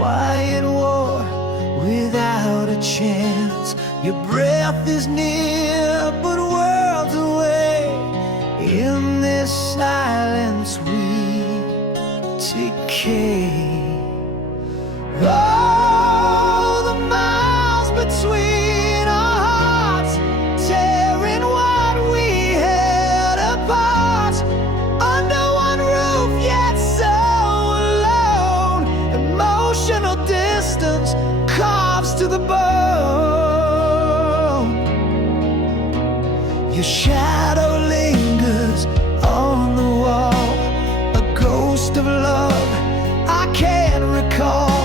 quiet war without a chance. Your breath is near but worlds away. In this silence we decay. Oh, the miles between our hearts, tearing what we had apart. Under one roof yet so alone. Emotional distance carves to the bone. Your shadow lingers on the wall, a ghost of love I can't recall.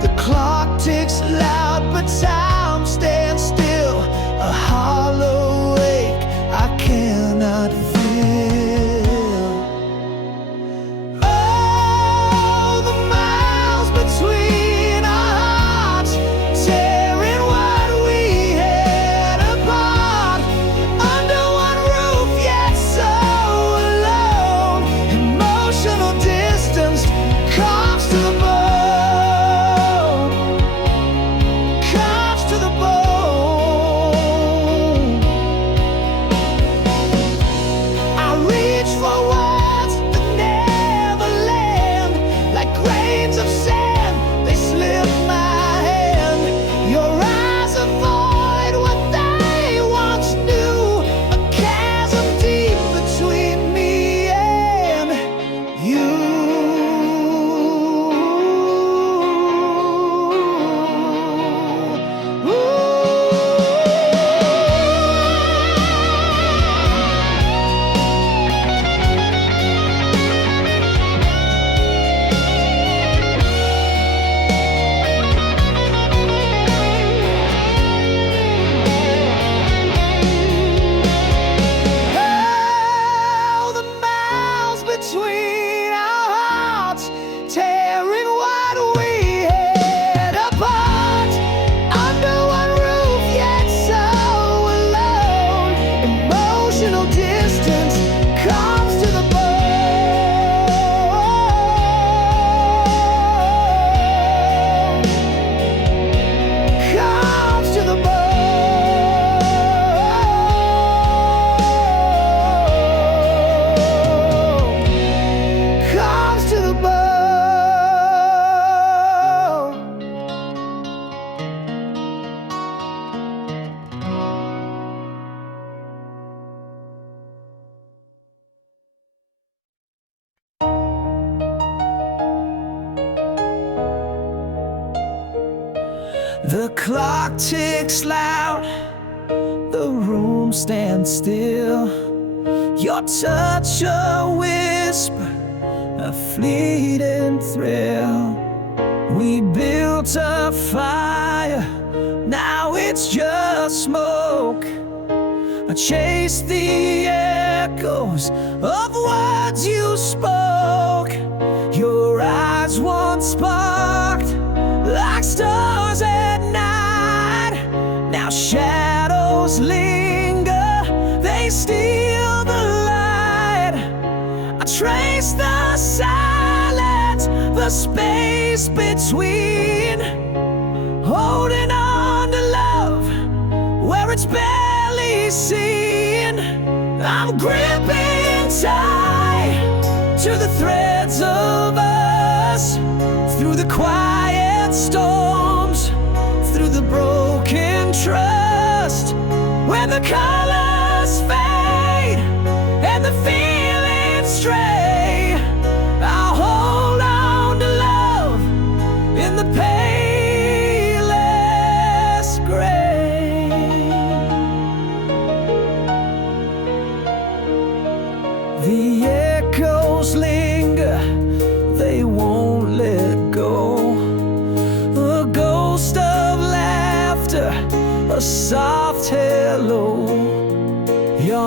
The clock ticks loud but time stands still, a hollow ache I cannot feel. Oh, the miles between our hearts, tearing what we had apart. Under one roof yet so alone. Emotional distance carves to the bone. Carves to the bone. I reach for words that never land. Like grains of sand, they slip my hand. Your eyes avoid what they once knew, a chasm deep between me and you. Oh, the miles between our hearts, tearing what we had apart. Under one roof yet so alone. Emotional distance comes to the bone. Comes to the bone. Comes to the bone. The clock ticks loud, the room stands still. Your touch a whisper, a fleeting thrill. We built a fire, now it's just smoke. I chase the echoes of words you spoke. Your eyes once sparked like stars at night. Now shadows linger, they steal the light. I trace the silence, the space between, holding on to love where it's barely seen. I'm gripping tight to the threads of us, through the quiet storms, through the broken trust. When the colors fade and the feelings stray, I'll hold on to love in the palest gray. The echoes linger, they won't let go. A ghost of laughter, a soft hello. Your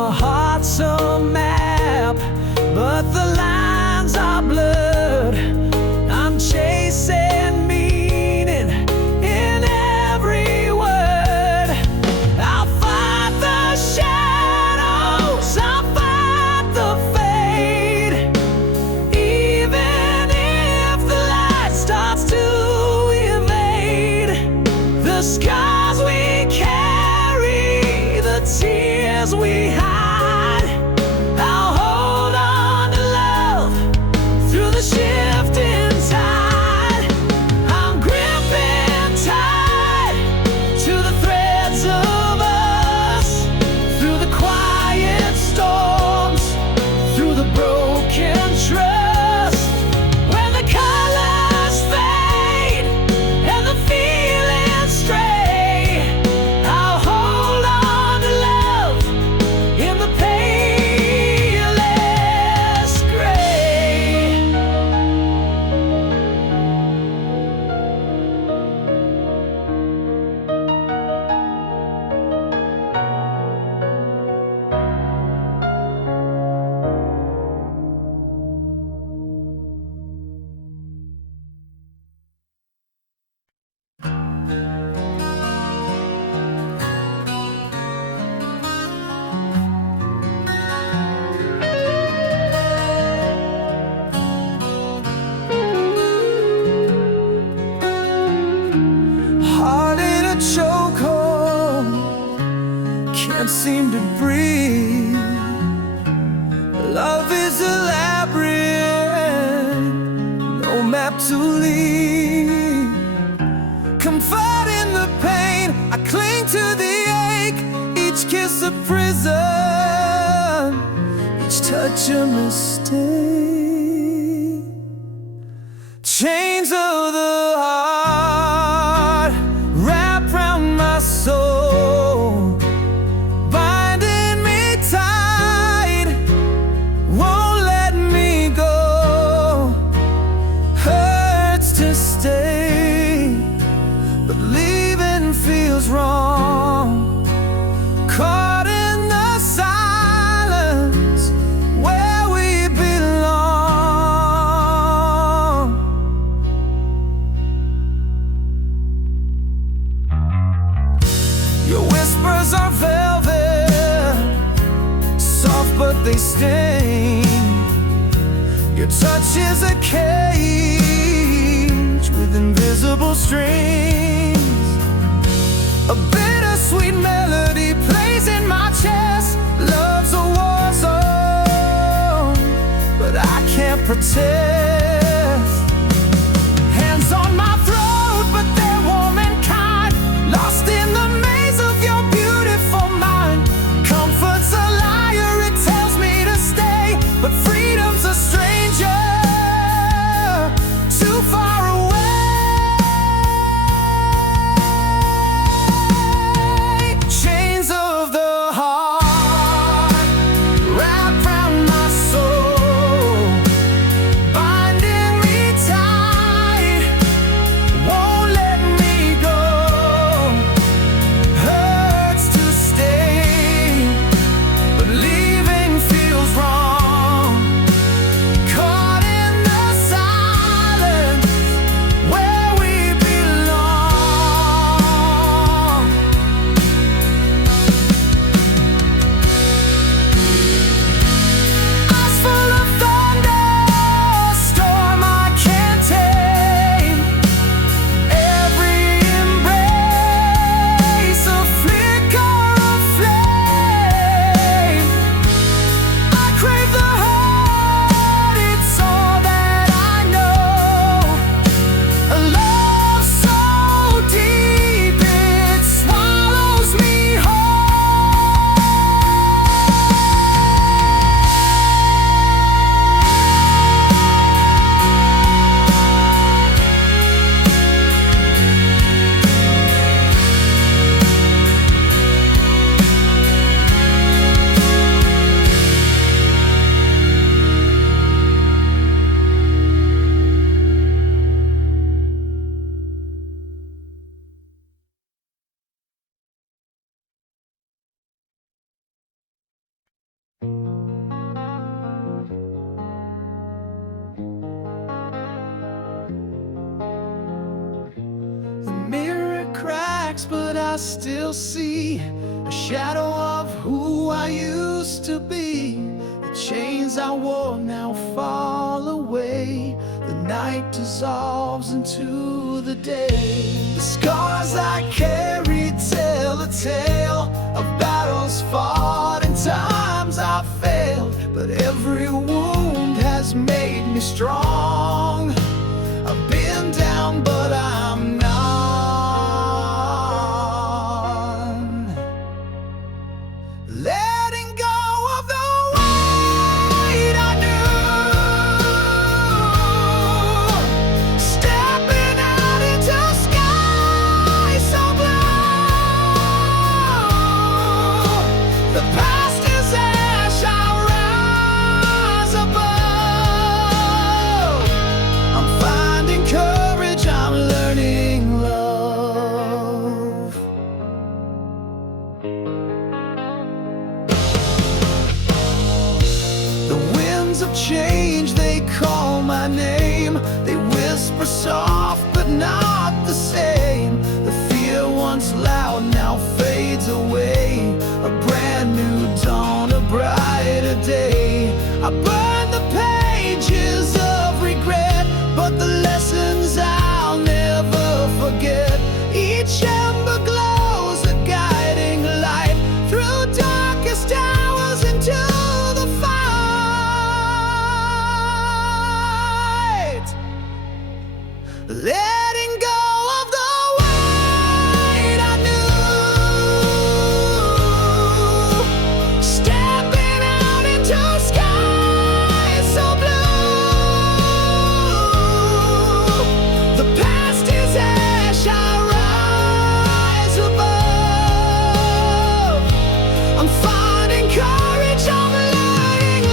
step to leave. Comfort in the pain, I cling to the ache. Each kiss a prison, each touch a mistake. Chains of the heart wrap round my soul, binding me tight, won't let me go. Hurts to stay, but leaving feels wrong. Caught in the silence where we belong. Your whispers are velvet, soft but they sting. Your touch is a cage with invisible strings. A bittersweet melody plays in my chest. Love's a war zone, but I can't protest. Hands on my throat, but they're warm and kind. Lost in the maze of your beautiful mind. Comfort's a liar, it tells me to stay, but freedom's a stranger, too far away. Chains of the heart wrap round my soul, binding me tight, won't let me go. Hurts to stay, but leaving feels wrong. Caught in the silence where we belong. Eyes full of thunder, storm I can't tame. Every embrace a flicker of flame. I crave the heart, it's all that I know. A love so deep it swallows me The mirror cracks, but I still see a shadow of who I used to be. The chains I wore now fall away. The night dissolves into the day. The scars I carry tell a tale of battles fought and times I failed. But every wound has made me strong. I've been down, but I'm not. Letting go of the weight I knew. Stepping out into sky so blue. The past is ash, I'll rise above. I'm finding courage, I'm learning love. The winds of change, they call my name. They whisper soft, but not the same. The fear once loud now fades away. A brand new dawn, a brighter day. I burn the pages of regret, but the lessons I'll never forget. Each ember glows a guiding light through darkest hours into the fight. letting go of the weight I knew, stepping out into skies so blue. The past is ash, I rise above. I'm finding courage, I'm learning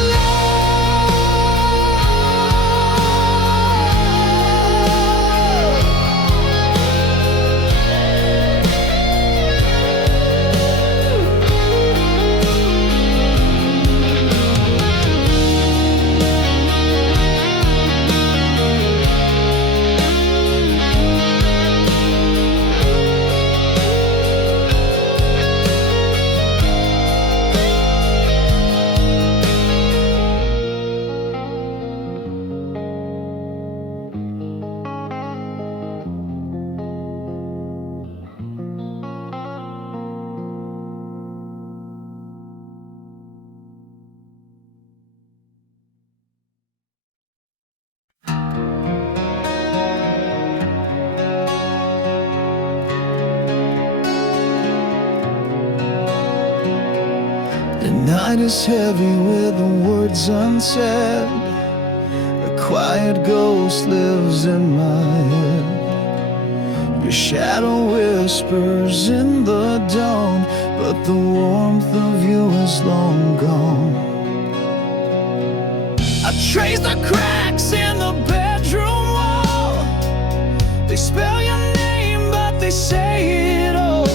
The night is heavy with the words unsaid. A quiet ghost lives in my head. Your shadow whispers in the dawn, but the warmth of you is long gone. I trace the cracks in the bedroom wall. They spell your name, but they say it all.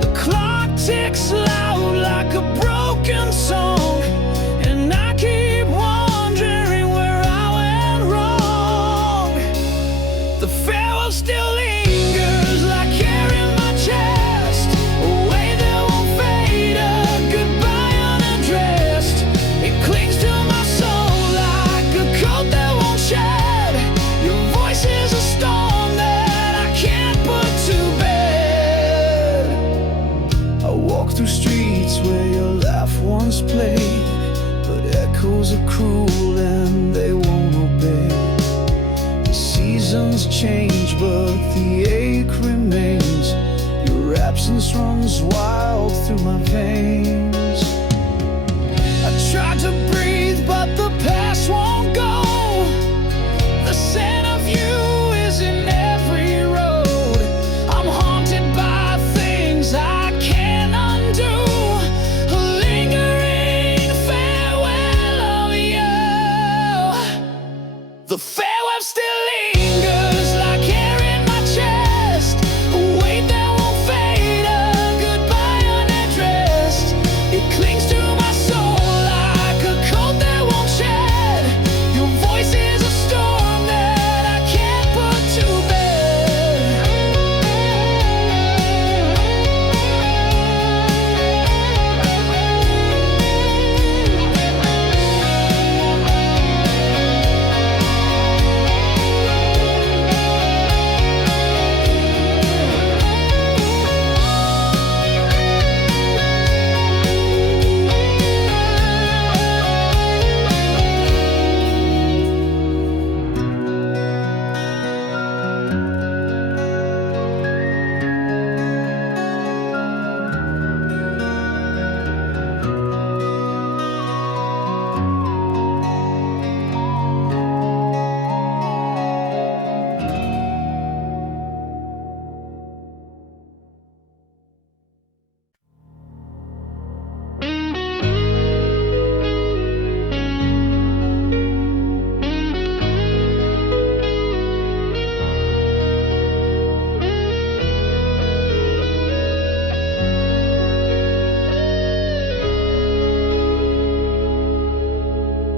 The clock ticks loud like a broken song, and I keep wondering where I went wrong. The farewell still lingers like air in my chest, a way that won't fade, a goodbye unaddressed. It clings to my soul like a coat that won't shed. Your voice is a storm that I can't put to bed. I walk through streets where your laugh once played, but echoes are cruel and they won't obey. The seasons change, but the ache remains. Your absence runs wild through my veins. I try to breathe, but the past won't go. The scent of you is in every road. I'm haunted by things I can't undo. A lingering farewell of you. The farewell still lingers like air in my chest, a weight that won't fade, a goodbye unaddressed. It clings to my soul like a coat that won't shed. Your voice is a storm that I can't put to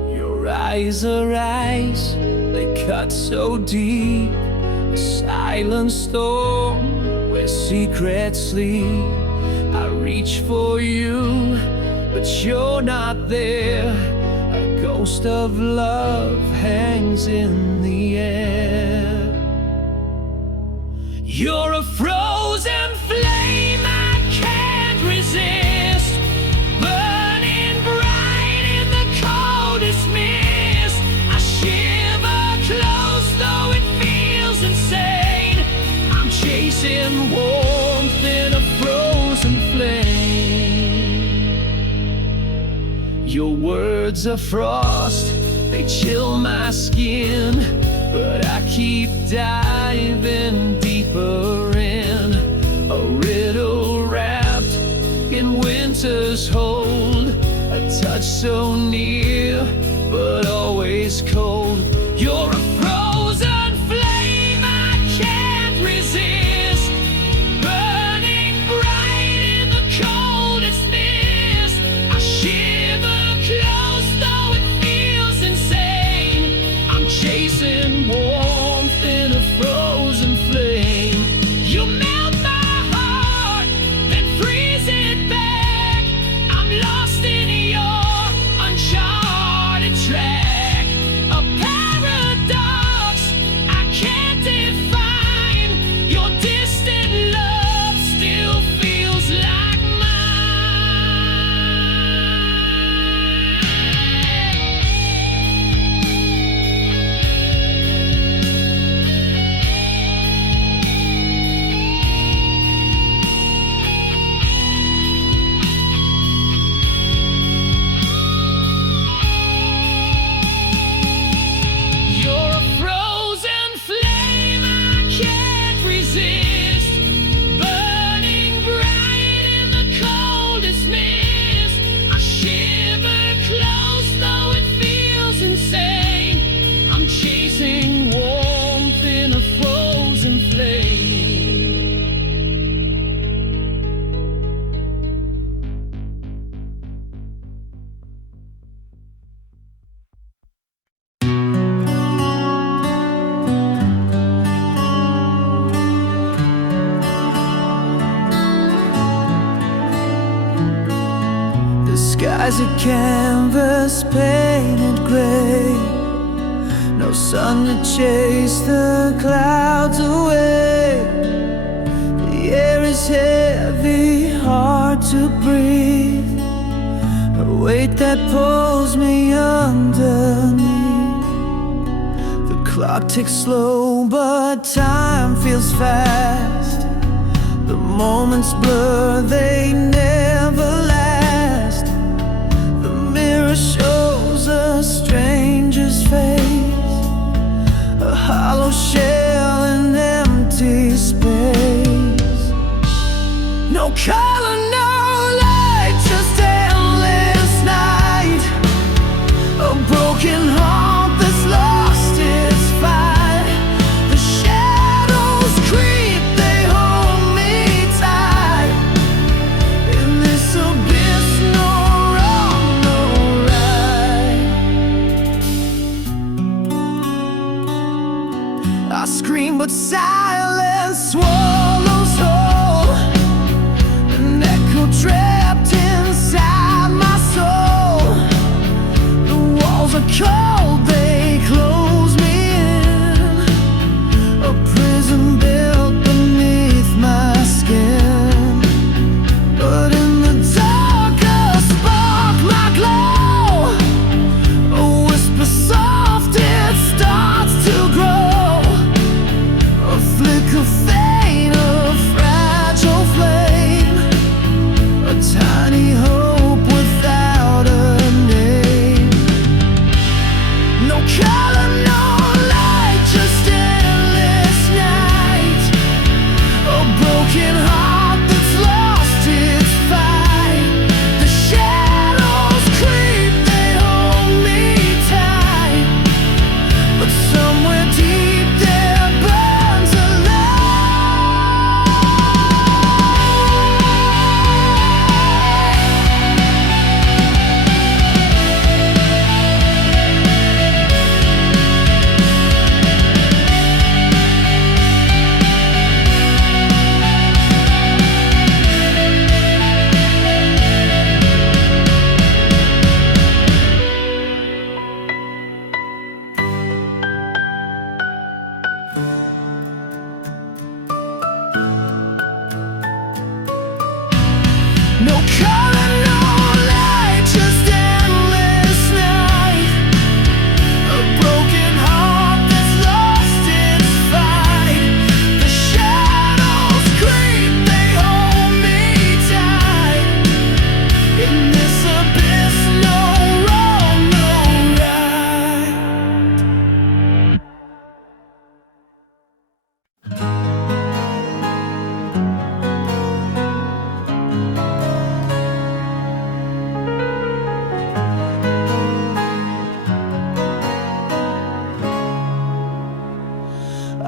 Your eyes, they cut so deep. A silent storm where secrets sleep. I reach for you, but you're not there. A ghost of love hangs in the air. You're a frozen flame I can't resist, burning bright in the coldest mist. I shiver close though it feels inside. words of frost, they chill my skin, but I keep diving deeper in, a riddle wrapped in winter's hold, a touch so near, but always cold. You're a frozen flame I can't resist, burning bright in the coldest mist. I shiver close though it feels insane. I'm chasing warmth in a frozen flame. You melt my heart, then freeze it back. I'm lost in your uncharted track. Sky's a canvas painted gray, no sun to chase the clouds away. The air is heavy, hard to breathe, a weight that pulls me underneath. The clock ticks slow, but time feels fast. The moments blur, they never last. Shows a stranger's face, a hollow shell in empty space. No color, no light, just endless night. A broken heart that's lost its fight. The shadows creep, they hold me tight. In this abyss, no wrong, no I scream, but silence swallows whole, an echo trapped inside my soul. The walls are cold, they close me in, a prison built beneath my skin. But in the dark, a spark might glow, a whisper soft, it starts to grow. A flicker fade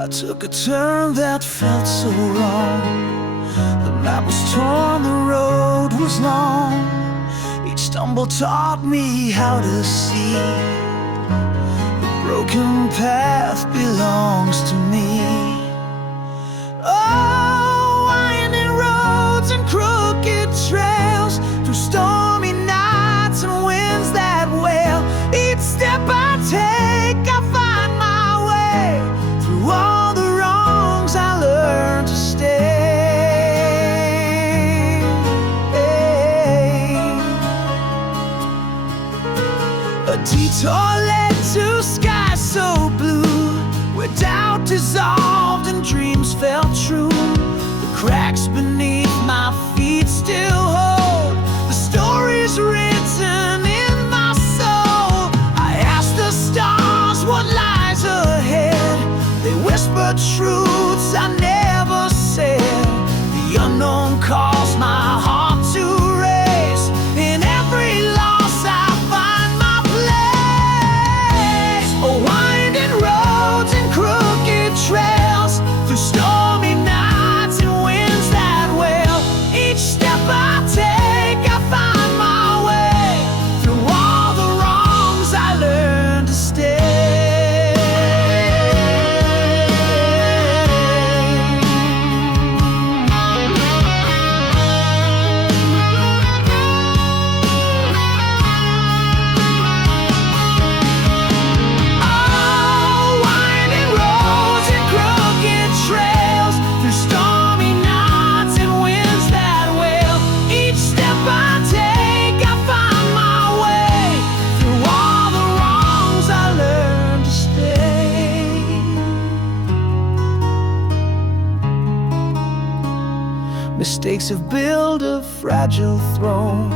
I took a turn that felt so wrong. The map was torn, the road was long. Each stumble taught me how to see. The broken path belongs to me. Oh, winding roads and crooked trails, through stormy nights and winds that wail. Each step I take, I find my way. Through all the wrongs, I learn to stay. A detour led to skies so blue, where doubt dissolved and dreams felt true. The cracks beneath my feet still hold the stories written in my soul. I asked the stars what lies ahead. They whispered truths I never said. The unknown calls my heart to race. In every loss I find my place. Oh, winding roads and crooked trails, through stormy nights and winds that wail. Each step I take, I find my way. Through all the wrongs, I learn to stay. Oh, winding roads and crooked trails, through stormy nights and winds that wail. Each step I take, I find my way. Through all the wrongs, I learn to stay. Mistakes have built a fragile throne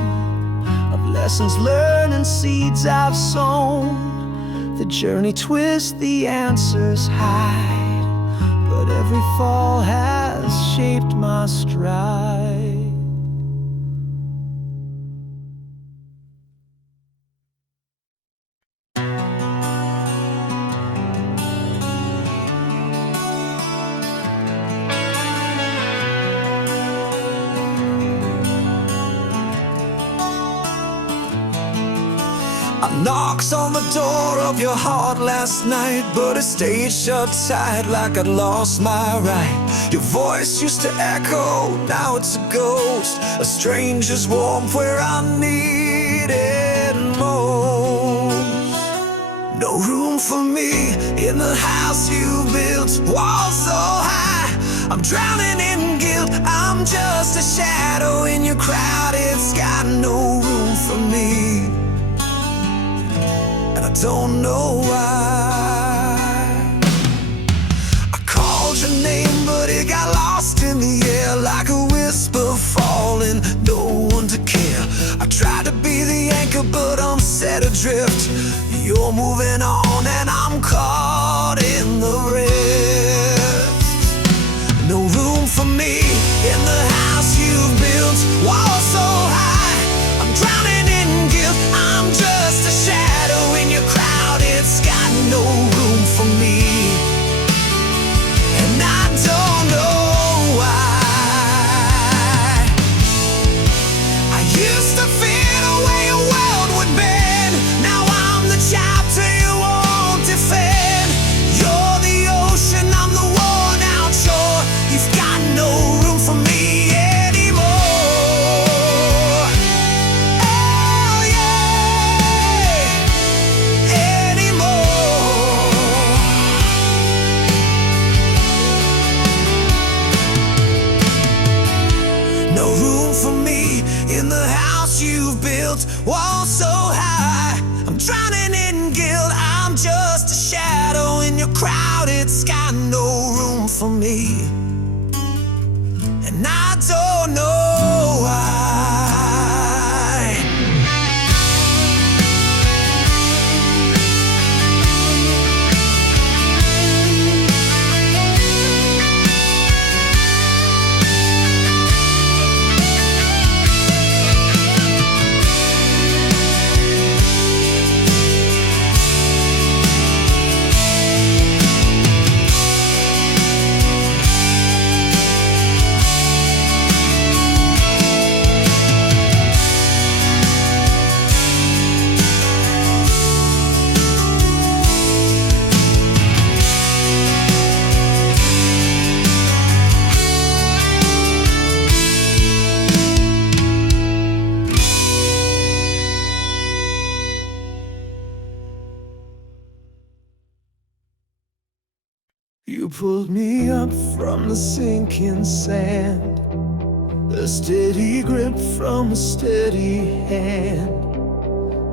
of lessons learned and seeds I've sown. The journey twists, the answers hide, but every fall has shaped my stride. I knocked on the door of your heart last night, but it stayed shut tight like I'd lost my right. Your voice used to echo, now it's a ghost. A stranger's warmth where I need it most. No room for me in the house you built, walls so high, I'm drowning in guilt. I'm just a shadow in your crowd, it's got no room for me. And I don't know why. I called your name, but it got lost in the air like a whisper falling, no one to care. I tried to be the anchor, but I'm set adrift. You're moving on and I'm caught in the rest. No room for me in the house you've built, walls so high, I'm drowning in guilt. I'm just a shadow in your crowd, it's got no room for me. And I don't know why. I used to fit away a world would bend, now I'm the chapter you won't defend. You're the ocean, I'm the worn out shore. You've got no room for me anymore. Oh yeah, anymore. No room for me in the house you've built, walls so high, I'm drowning in guilt. I'm just a shadow in your crowd, it's got no room for me. And I don't know why. You pulled me up from the sinking sand, a steady grip from a steady hand.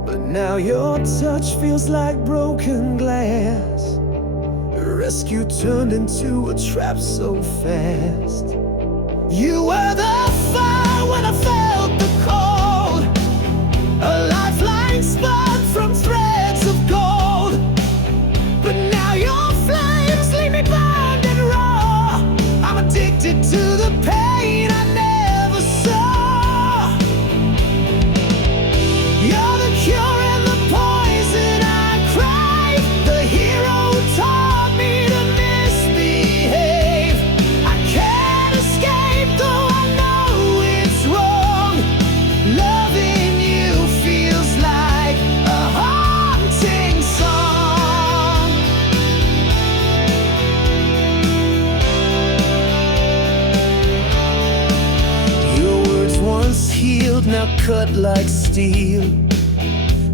But now your touch feels like broken glass, a rescue turned into a trap so fast. You were the fire when I felt the cold, a lifeline spun from threads of gold. But now your flames leave me bound and raw. I'm addicted to the pain I never saw. You're the cure and the poison I crave, the hero who taught me to misbehave. I can't escape though I know it's wrong. Loving you feels like a haunting song. Your words once healed, now cut like steel,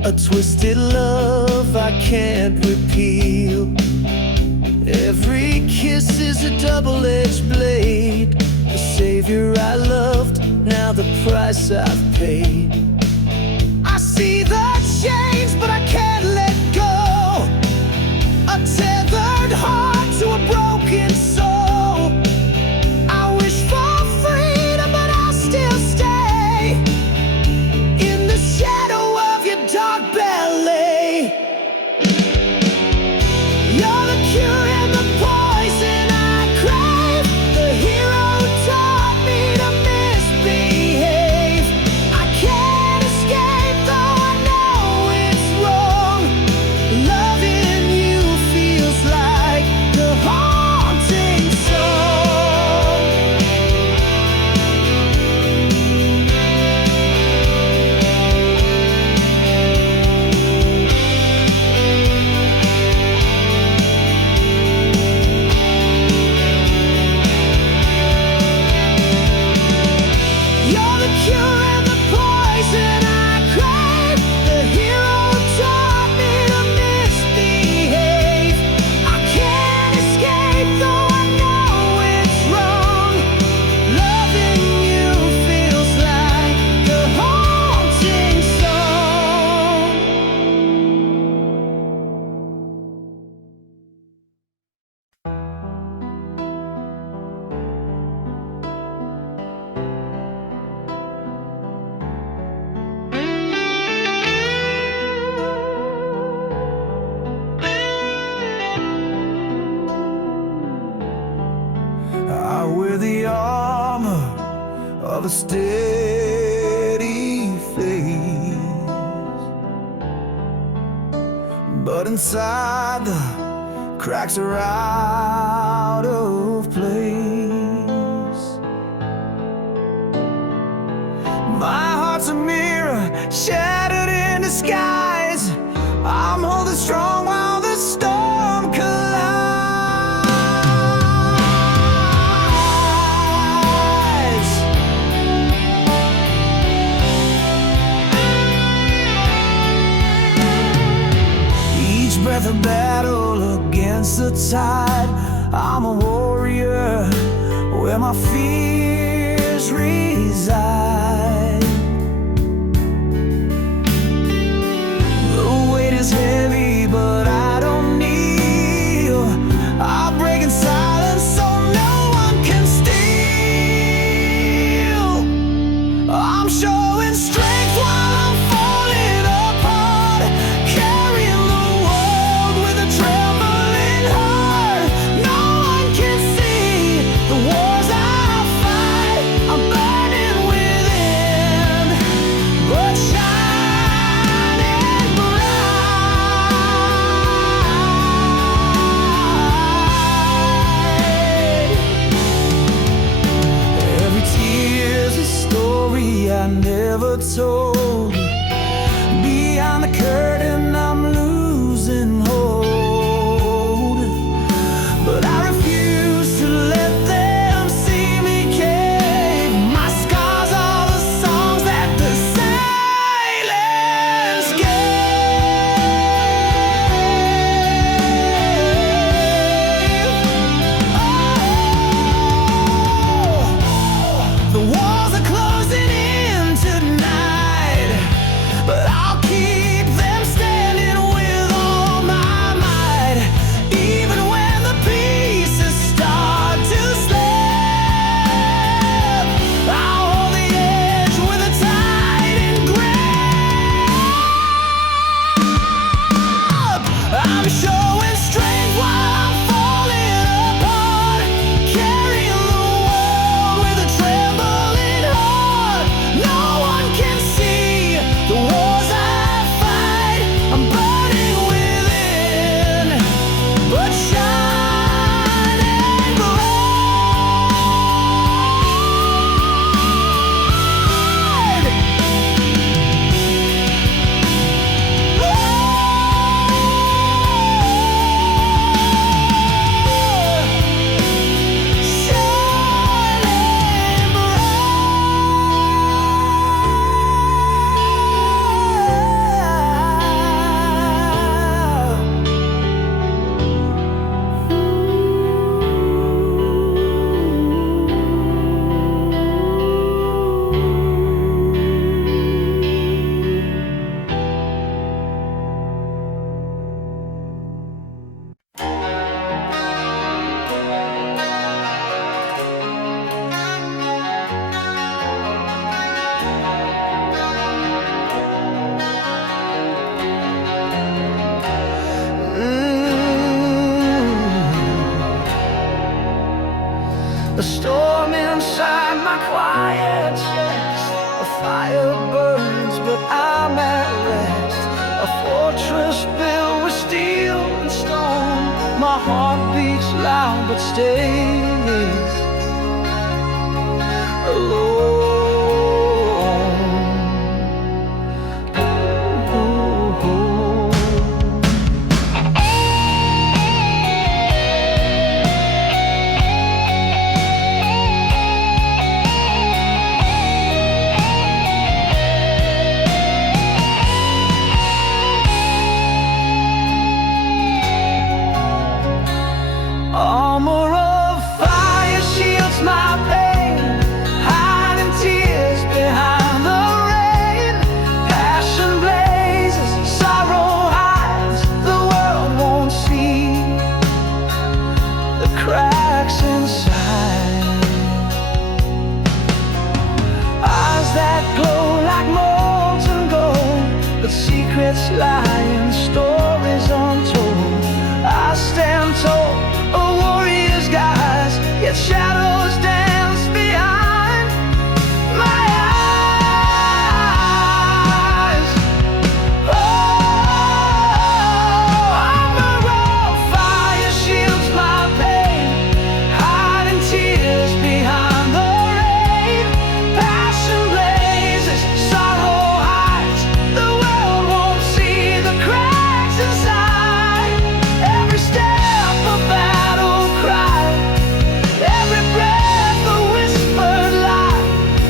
a twisted love I can't repeal. Every kiss is a double-edged blade, the savior I loved, now the price I've paid. I see the chains, but I can't let go, a tethered heart to a broken soul. I wish for freedom, but I'll still stay in the shadow of your dark ballet. You're the cure and the poison I crave, the hero who taught me to misbehave. I can't escape though I know it's wrong. Loving you feels like the haunting song. You're the cure and the poison I crave, the hero who taught me to misbehave. I can't escape though I know it's wrong. Loving you feels like the haunting song. I wear the armor of a steady face, but inside the cracks are out of place. My heart's a mirror, shattered in disguise. I'm holding strong while the storm collides. Each breath a battle against the tide. I'm a warrior where my fears reside. The weight is heavy, but I don't kneel. I break in silence so no one can steal. I'm showing strength while I'm falling apart, carrying the world with a trembling heart. No one can see the wars I fight. I'm burning within, but shining bright. Every tear's a story I never told. Behind the curtain I'm losing hold, but I refuse to let them see me cave. My scars are the songs that the silence gave. A storm inside my quiet chest. A fire burns, but I'm at rest. A fortress built with steel and stone. My heart beats loud but stays alone. Armor of fire shields my pain, hiding tears behind the rain. Passion blazes, sorrow hides, the world won't see the cracks inside. Eyes that glow like molten gold, but secrets lie in stories untold. I stand tall, a warrior's guise, yet shadows dance behind my eyes. Oh, armor of fire shields my pain, hiding tears behind the rain. Passion blazes, sorrow hides, the world won't see the cracks inside. Every step a battle cry, every breath a whispered lie.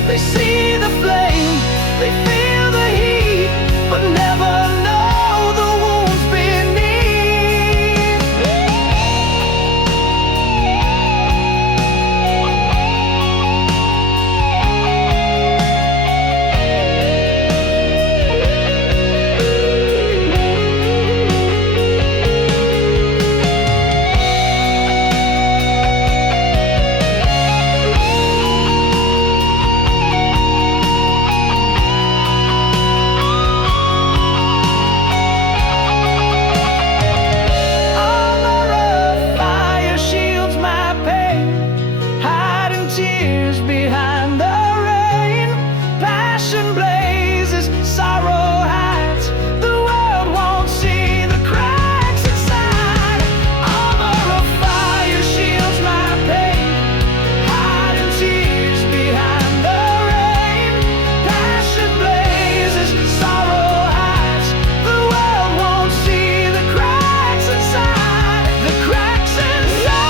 They see the flame, they feel the heat, but never know the wounds beneath. Armor of fire shields my pain, hiding tears behind the rain. Passion blazes, sorrow hides, the world won't see the cracks inside. Armor of fire shields my pain, hiding tears behind the rain. Passion blazes, sorrow hides, the world won't see the cracks inside. The cracks inside.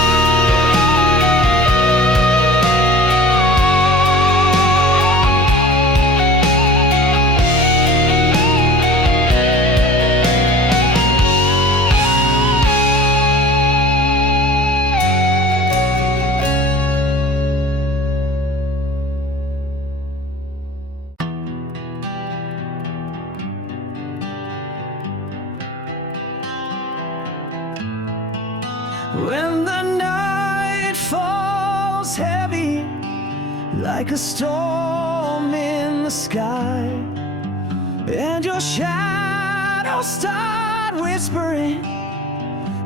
When the night falls heavy like a storm in the sky, and your shadows start whispering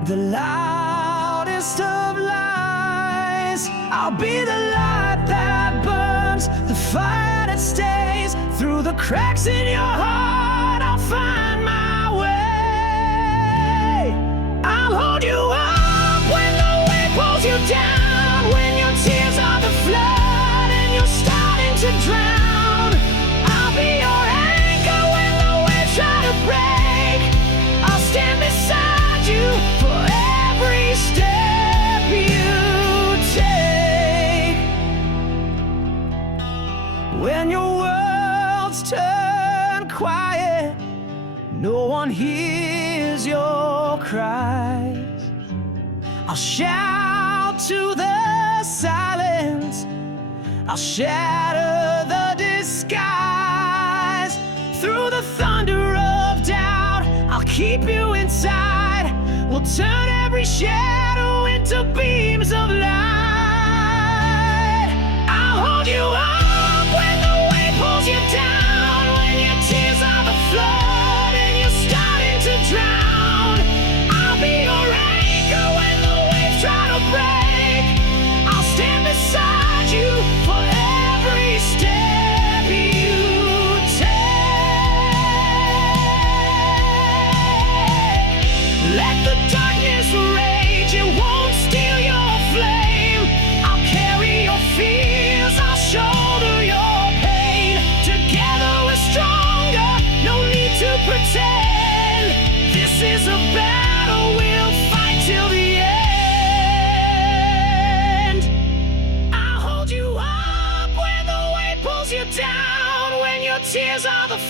the loudest of lies, I'll be the light that burns, the fire that stays. Through the cracks in your heart, I'll find my way. I'll hold you up when the weight pulls you down, when your tears are the flood and you're starting to drown. I'll be your anchor when the waves try to break. I'll stand beside you for every step you take. When your worlds turn quiet, no one hears your cries, I'll shout to the silence, I'll shatter the disguise. Through the thunder of doubt, I'll keep you inside. We'll turn every shadow into beams of light. I'll hold you up when the weight pulls you down, when your tears are the flood and you're starting to drown. I'll be your anchor when the waves try to break. I'll stand beside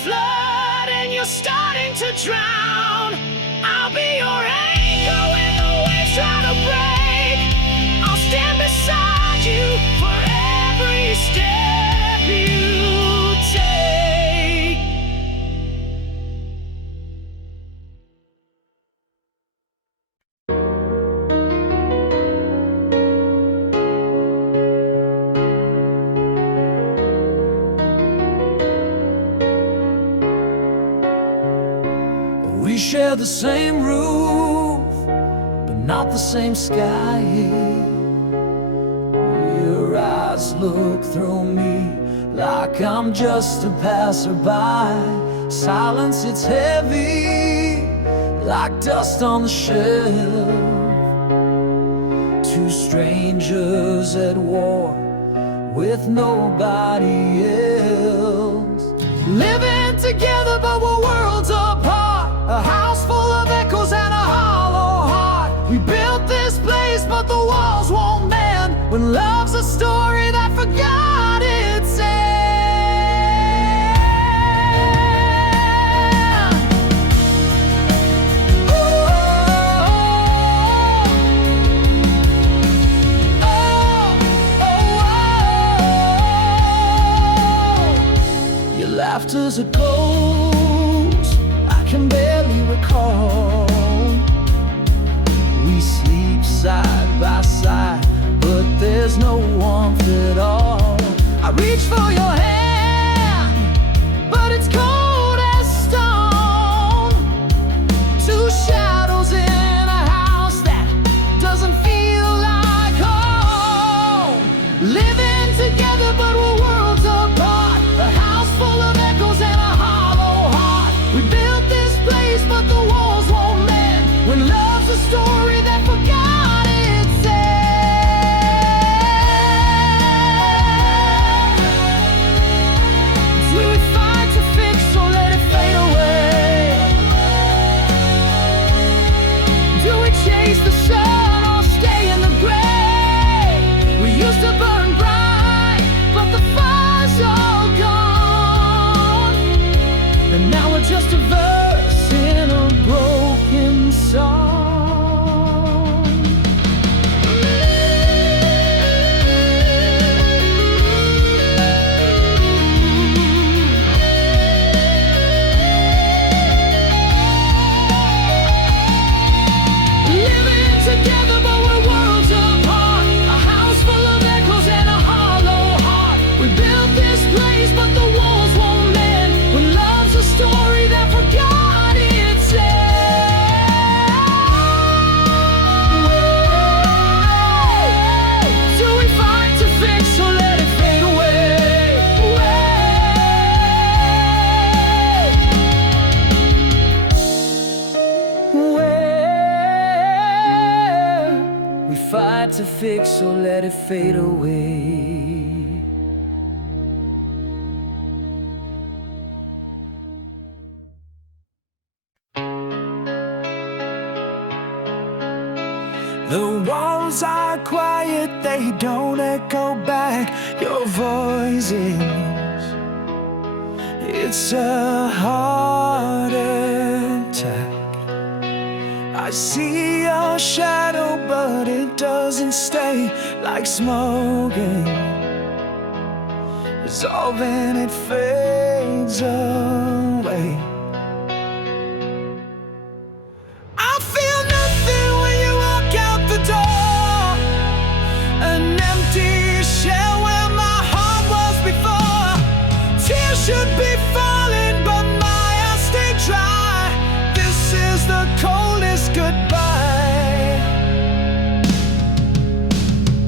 flood and you're starting to drown, I'll be your anchor when the waves try to break. I'll stand beside you for every step you take. We share the same roof, but not the same sky here. Your eyes look through me like I'm just a passerby. Silence, it's heavy, like dust on the shelf. Two strangers at war with nobody else. Living together but we're worlds apart. A house full of echoes and a hollow heart. We built this place but the walls won't mend when love's a story that forgot its end. Your laughter's a ghost I can barely recall. We sleep side by side, but there's no warmth at all. I reach for your hand, but it's cold as stone. Two shadows in a house that doesn't feel like home. Living together, but we're worlds apart. A house full of echoes and a hollow heart. We built this place, but the walls won't mend when love's a story that forgot its end. Do we fight to fix or let it fade away? Do we chase the sun or stay in the gray? We used to burn bright, but the fire's all gone. And now we're just a verse in a broken song. Living together, but we're worlds apart. A house full of echoes and a hollow heart. We built this place, but the walls won't mend when love's a story that forgot its end. Do we fight to fix or let it fade away? We fight to fix or let it fade away. The walls are quiet, they don't echo back your voices. It's a heart attack. I see your shadow, but it doesn't stay like smoking. Dissolving, it fades away. I feel nothing when you walk out the door. An empty shell where my heart was before. Tears should be falling, but my eyes stay dry. This is the coldest goodbye.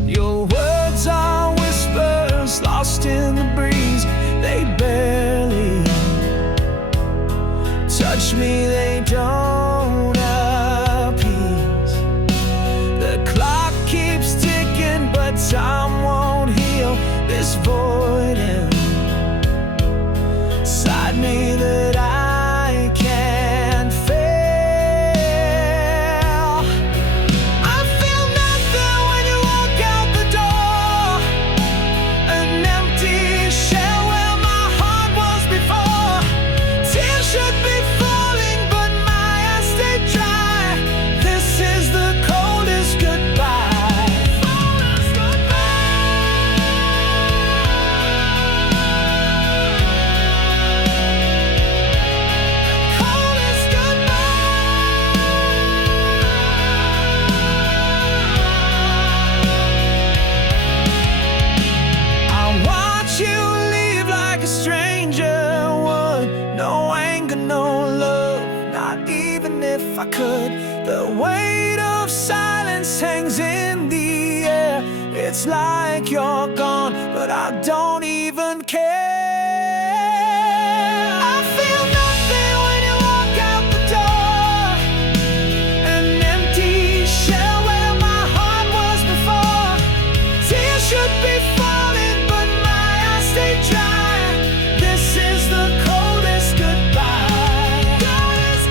Your words are whispers lost in the breeze. They barely touch me, they don't appease. The clock keeps ticking, but time won't heal this void inside me that I can't feel. I feel nothing when you walk out the door. An empty shell where my heart was before. it's like you're gone, but I don't even care. I feel nothing when you walk out the door. An empty shell where my heart was before. Tears should be falling, but my eyes stay dry. This is the coldest goodbye. Coldest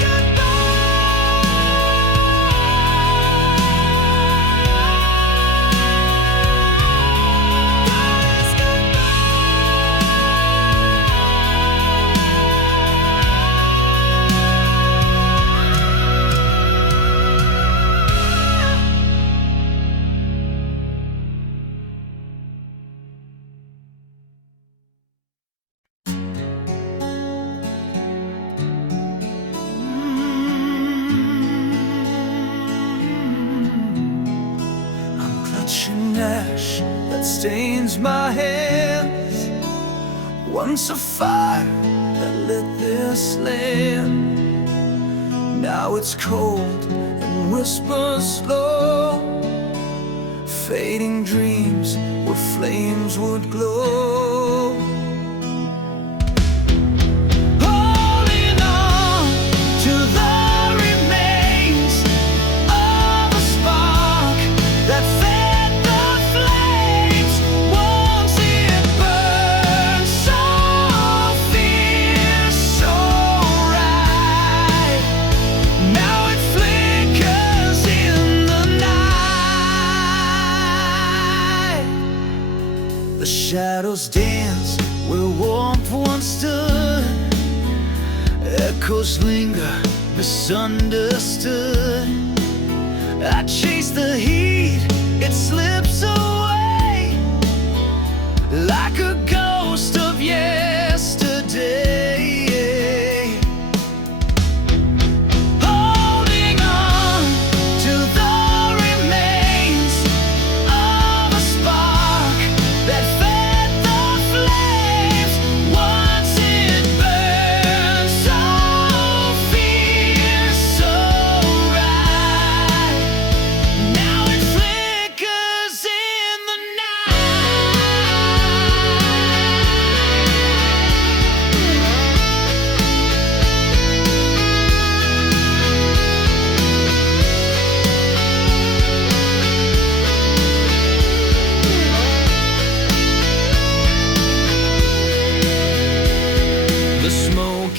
ash that stains my hands. Once a fire that lit this land. Now it's cold and whispers slow, fading dreams where flames would glow. Holding on to the remains of a spark that shadows dance where warmth once stood. Echoes linger, misunderstood. I chase the heat, it slips away like a ghost of yesterday. Holding on to the remains of a spark that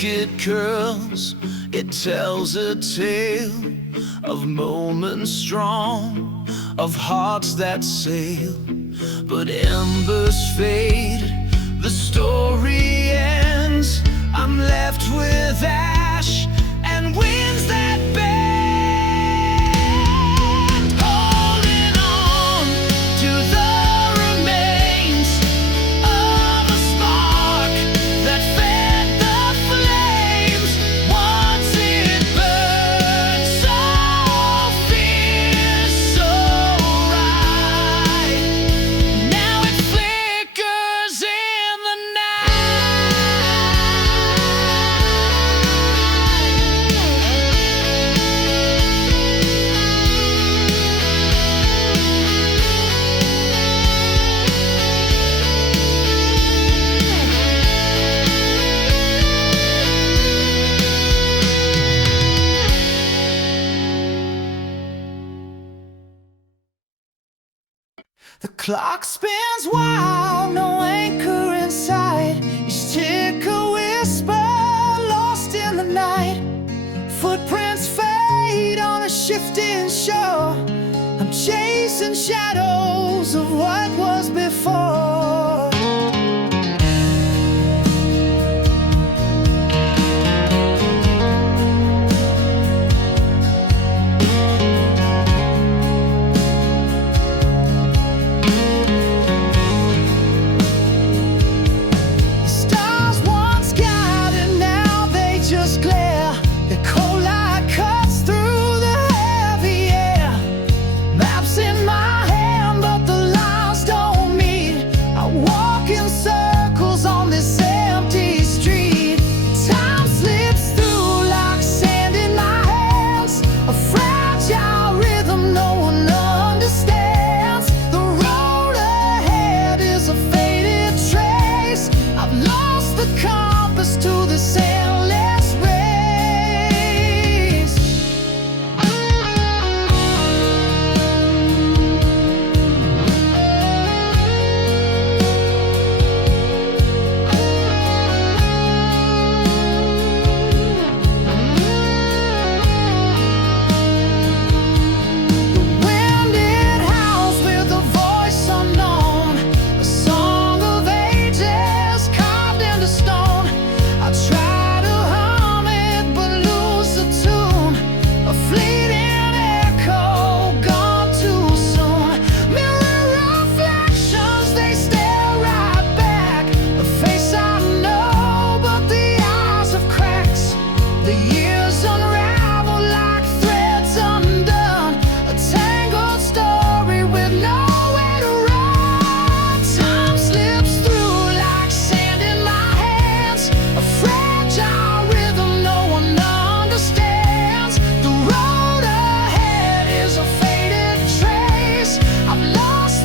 it curls, it tells a tale of moments strong, of hearts that sail. But embers fade, the story ends. I'm left with ash and winds that bend. Holding on to the remains of a spark that fed the flames. Once it burned so fierce, so right. Now it flickers in the The clock spins wild, no anchor in sight. Each tick a whisper, lost in the night. Footprints fade on a shifting shore. I'm chasing shadows of what was before. In my hand, but the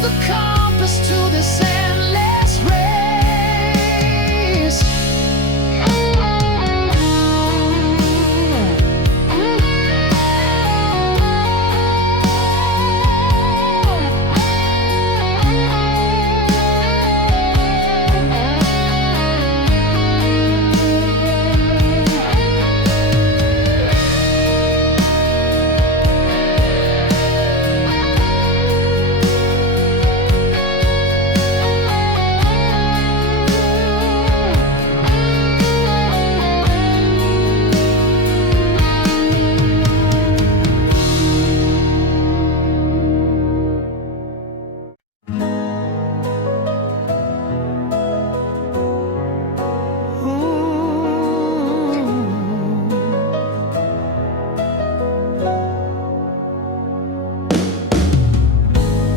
the compass to this endless race.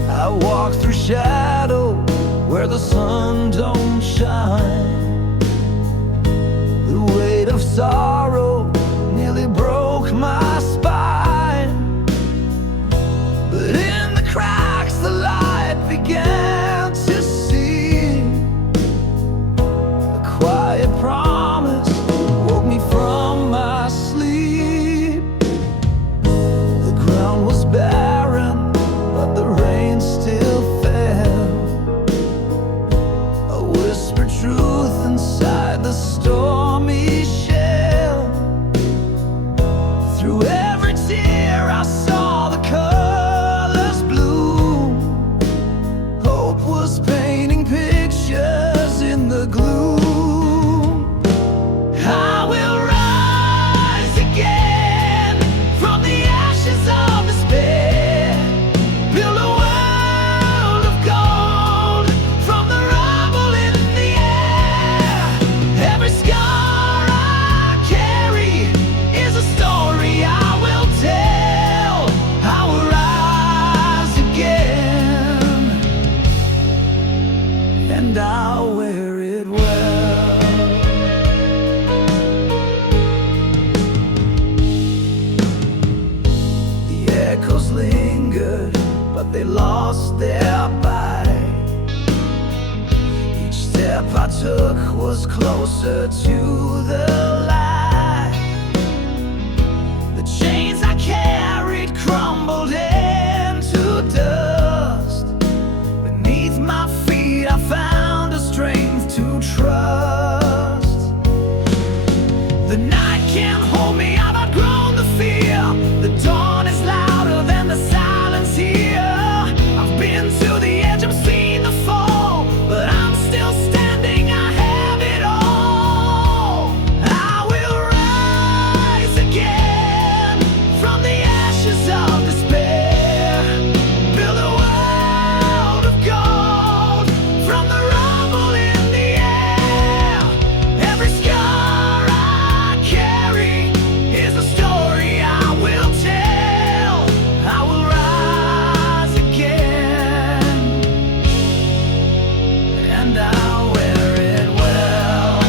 I walk through shadow where the sun don't shine. The weight of sorrow nearly broke my spine. But in the cracks the light began to see. A quiet promise woke me from my sleep. The ground was barren, but the rain still fell. A whispered truth inside the stormy shell. Through every tear I saw the colors bloom. Hope was painting pictures in the gloom. I will rise again from the ashes of despair. Build a world of gold from the rubble in the air. Every scar I carry is a story I will tell. I will rise again, and I'll wear it well. The echoes lingered, but they lost their bite. Each step I took was closer to the light. The chains I carried crumbled into dust. Beneath my feet I found a strength to trust. The night can't hold me, I've outgrown the fear. The dawn is louder than the silence here. I've been to the edge, I've seen the fall, but I'm still standing, I have it all. I will rise again from the ashes of despair. Build a world of gold from the rubble in the air. Every scar I carry is a story I will tell. I will rise again, and I'll wear it well.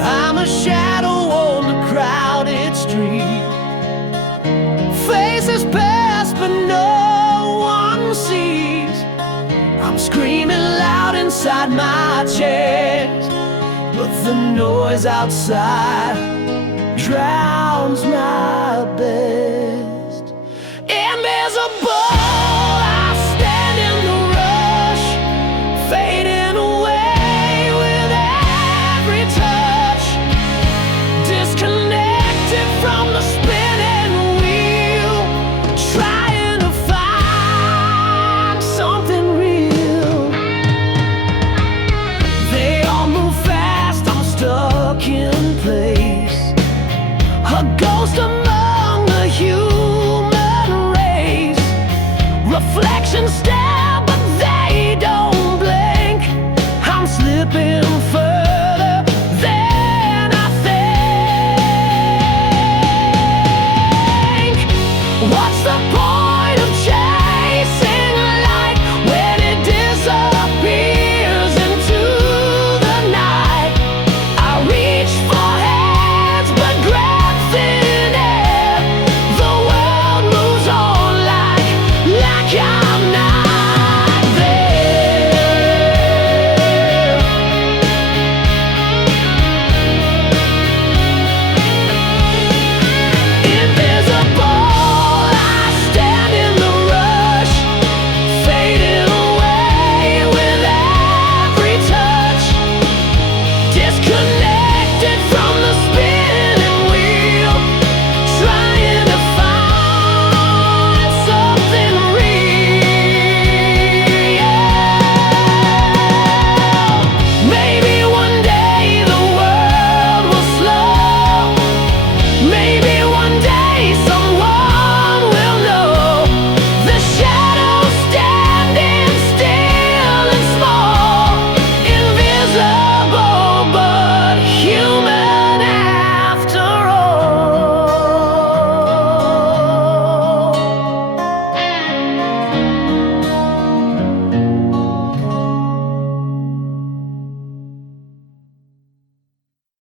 I'm a shadow on the crowded street. Faces pass, but no one sees. I'm screaming loud inside my chest, but the noise outside drowns my best. And there's a